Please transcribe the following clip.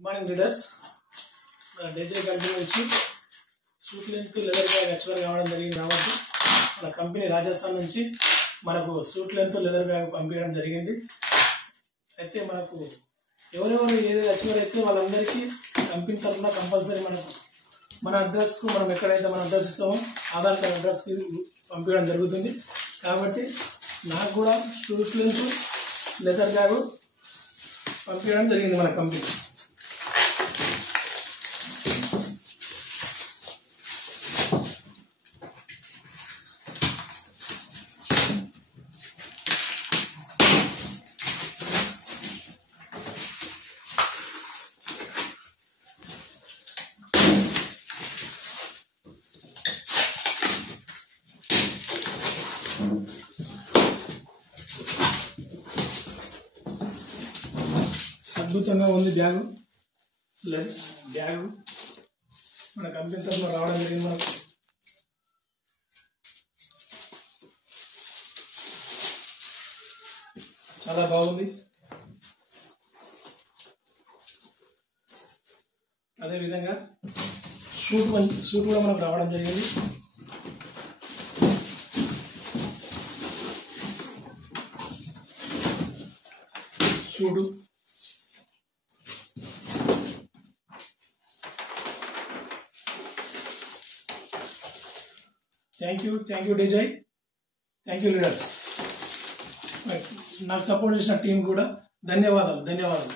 Good morning leaders. మన డేజే company నుంచి suit length leather bag యాక్చువల్గా కావడం జరిగింది కాబట్టి మన కంపెనీ రాజస్థాన్ నుంచి మనకు సూట్ లెంత్ లెదర్ బ్యాగ్ పంపించడం జరిగింది. అయితే మనకు ఎవరెవరు ఏది యాక్చువల్ అయితే వాళ్ళందరికీ కంపెనీ తరఫున కంపల్సరీ మన అడ్రస్కు మనం ఎక్కడైతే మన అడ్రస్ ఇస్తామో ఆధార్ కార్డ్ అడ్రస్కి పంపించడం జరుగుతుంది. కాబట్టి నాకు కూడా సూట్ లెంత్ లెదర్ బ్యాగ్ పంపించడం జరిగింది మన కంపెనీ. అద్భుతంగా ఉంది బ్యాగు. మన కంపెనీ తరఫున రావడం జరిగింది. మనకు చాలా బాగుంది. అదేవిధంగా షూట్ కూడా మనకు రావడం జరిగింది. షూటు థ్యాంక్ యూ డేజై, థ్యాంక్ యూ లీడర్స్. నాకు సపోర్ట్ చేసిన టీం కూడా ధన్యవాదాలు.